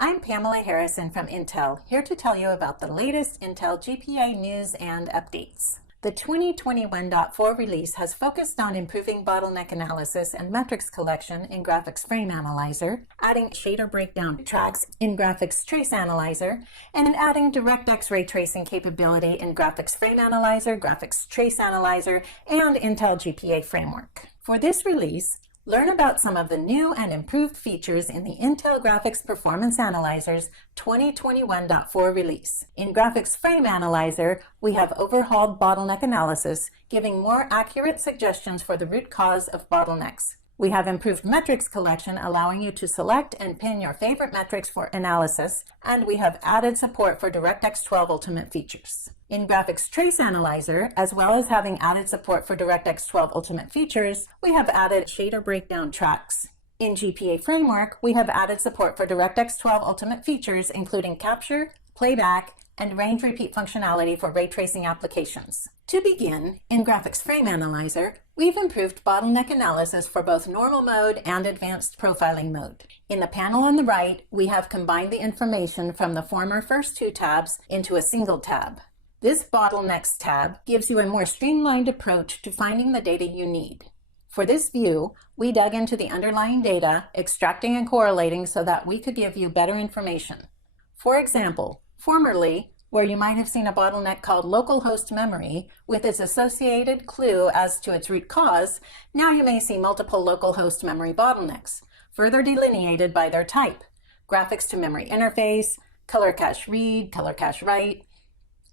I'm Pamela Harrison from Intel, here to tell you about the latest Intel GPA news and updates. The 2021.4 release has focused on improving bottleneck analysis and metrics collection in Graphics Frame Analyzer, adding shader breakdown tracks in Graphics Trace Analyzer, and adding DirectX Raytracing capability in Graphics Frame Analyzer, Graphics Trace Analyzer, and Intel GPA Framework. For this release, learn about some of the new and improved features in the Intel Graphics Performance Analyzer's 2021.4 release. In Graphics Frame Analyzer, we have overhauled bottleneck analysis, giving more accurate suggestions for the root cause of bottlenecks. We have improved metrics collection, allowing you to select and pin your favorite metrics for analysis, and we have added support for DirectX 12 Ultimate features. In Graphics Trace Analyzer, as well as having added support for DirectX 12 Ultimate features, we have added shader breakdown tracks. In GPA Framework, we have added support for DirectX 12 Ultimate features, including capture, playback, and range repeat functionality for ray tracing applications. To begin, in Graphics Frame Analyzer, we've improved bottleneck analysis for both normal mode and advanced profiling mode. In the panel on the right, we have combined the information from the former first two tabs into a single tab. This Bottlenecks tab gives you a more streamlined approach to finding the data you need. For this view, we dug into the underlying data, extracting and correlating so that we could give you better information. For example, formerly, where you might have seen a bottleneck called localhost memory with its associated clue as to its root cause, now you may see multiple localhost memory bottlenecks, further delineated by their type: graphics to memory interface, color cache read, color cache write.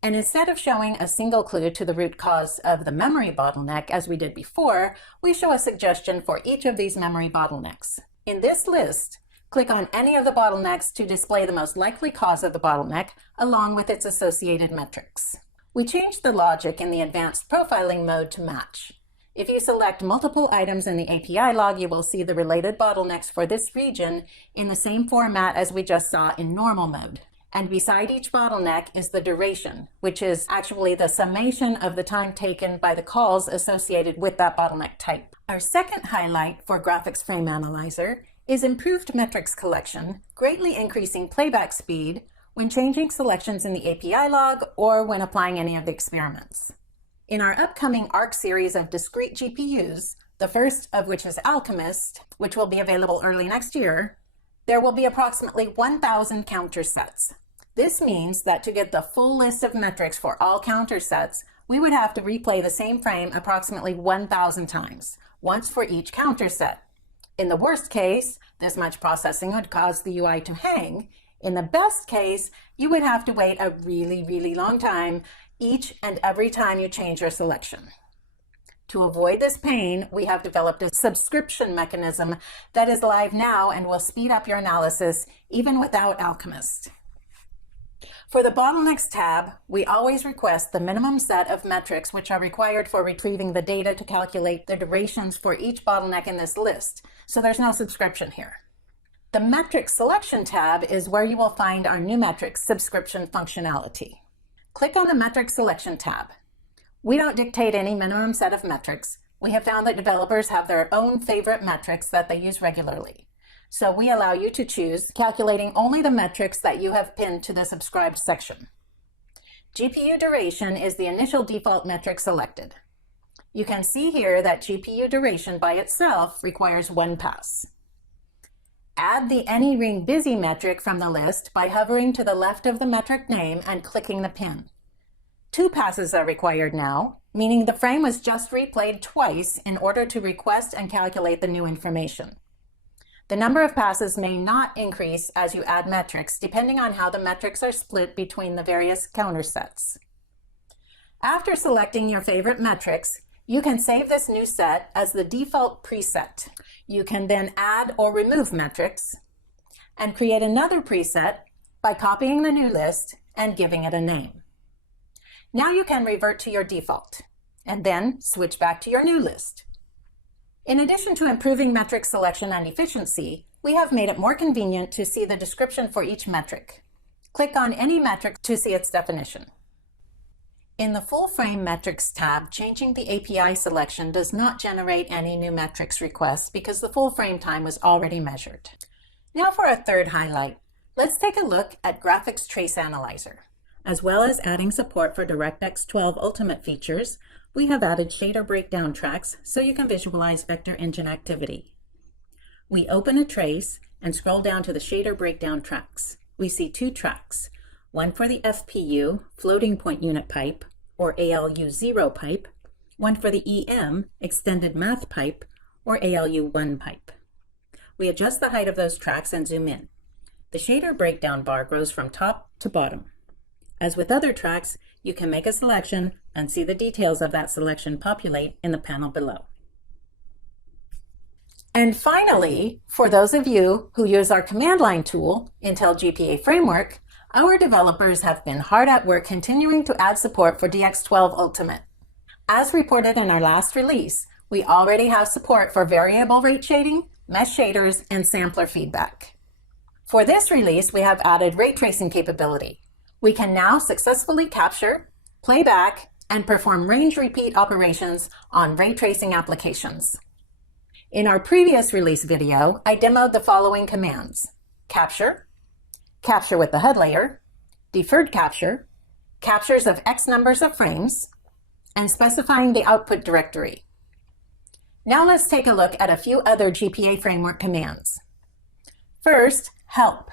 And instead of showing a single clue to the root cause of the memory bottleneck as we did before, we show a suggestion for each of these memory bottlenecks. In this list, click on any of the bottlenecks to display the most likely cause of the bottleneck, along with its associated metrics. We changed the logic in the advanced profiling mode to match. If you select multiple items in the API log, you will see the related bottlenecks for this region in the same format as we just saw in normal mode. And beside each bottleneck is the duration, which is actually the summation of the time taken by the calls associated with that bottleneck type. Our second highlight for Graphics Frame Analyzer is improved metrics collection, greatly increasing playback speed when changing selections in the API log or when applying any of the experiments. In our upcoming ARC series of discrete GPUs, the first of which is Alchemist, which will be available early next year, there will be approximately 1,000 counter sets. This means that to get the full list of metrics for all counter sets, we would have to replay the same frame approximately 1,000 times, once for each counter set. In the worst case, this much processing would cause the UI to hang. In the best case, you would have to wait a really long time each and every time you change your selection. To avoid this pain, we have developed a subscription mechanism that is live now and will speed up your analysis even without Alchemist. For the Bottlenecks tab, we always request the minimum set of metrics which are required for retrieving the data to calculate the durations for each bottleneck in this list, so there's no subscription here. The Metrics Selection tab is where you will find our new metrics subscription functionality. Click on the Metrics Selection tab. We don't dictate any minimum set of metrics. We have found that developers have their own favorite metrics that they use regularly. So we allow you to choose, calculating only the metrics that you have pinned to the subscribed section. GPU duration is the initial default metric selected. You can see here that GPU duration by itself requires 1 pass. Add the Any Ring Busy metric from the list by hovering to the left of the metric name and clicking the pin. 2 passes are required now, meaning the frame was just replayed twice in order to request and calculate the new information. The number of passes may not increase as you add metrics, depending on how the metrics are split between the various counter sets. After selecting your favorite metrics, you can save this new set as the default preset. You can then add or remove metrics and create another preset by copying the new list and giving it a name. Now you can revert to your default and then switch back to your new list. In addition to improving metric selection and efficiency, we have made it more convenient to see the description for each metric. Click on any metric to see its definition. In the Full Frame Metrics tab, changing the API selection does not generate any new metrics requests because the full frame time was already measured. Now for a third highlight, Let's take a look at Graphics Trace Analyzer. As well as adding support for DirectX 12 Ultimate features, we have added shader breakdown tracks so you can visualize vector engine activity. We open a trace and scroll down to the shader breakdown tracks. We see two tracks, one for the FPU, floating point unit pipe, or ALU0 pipe, one for the EM, extended math pipe, or ALU1 pipe. We adjust the height of those tracks and zoom in. The shader breakdown bar grows from top to bottom. As with other tracks, you can make a selection and see the details of that selection populate in the panel below. And finally, for those of you who use our command line tool, Intel GPA Framework, our developers have been hard at work continuing to add support for DX12 Ultimate. As reported in our last release, we already have support for variable rate shading, mesh shaders, and sampler feedback. For this release, we have added Raytracing capability. We can now successfully capture, play back, and perform range repeat operations on Raytracing applications. In our previous release video, I demoed the following commands: capture, capture with the HUD layer, deferred capture, captures of X numbers of frames, and specifying the output directory. Now let's take a look at a few other GPA Framework commands. First, help.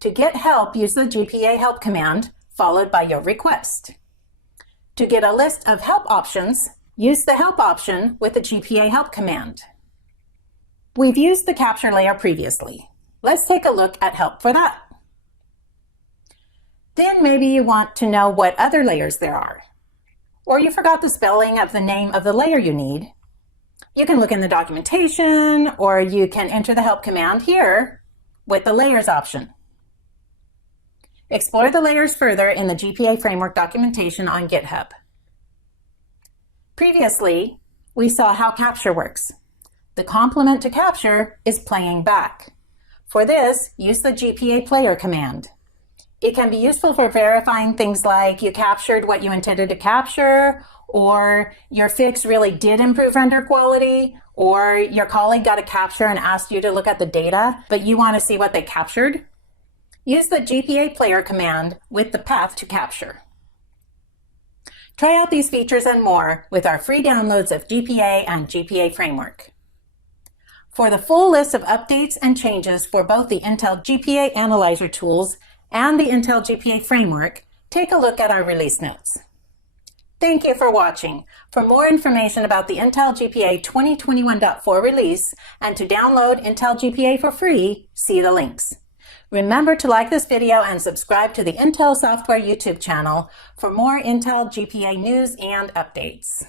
To get help, use the GPA help command followed by your request. To get a list of help options, use the help option with the GPA help command. We've used the capture layer previously. Let's take a look at help for that. Then maybe you want to know what other layers there are, or you forgot the spelling of the name of the layer you need. You can look in the documentation, or you can enter the help command here with the layers option. Explore the layers further in the GPA Framework documentation on GitHub. Previously, we saw how capture works. The complement to capture is playing back. For this, use the GPA player command. It can be useful for verifying things like you captured what you intended to capture, or your fix really did improve render quality, or your colleague got a capture and asked you to look at the data, but you want to see what they captured. Use the GPA player command with the path to capture. Try out these features and more with our free downloads of GPA and GPA Framework. For the full list of updates and changes for both the Intel GPA Analyzer tools and the Intel GPA Framework, take a look at our release notes. Thank you for watching. For more information about the Intel GPA 2021.4 release and to download Intel GPA for free, see the links. Remember to like this video and subscribe to the Intel Software YouTube channel for more Intel GPA news and updates.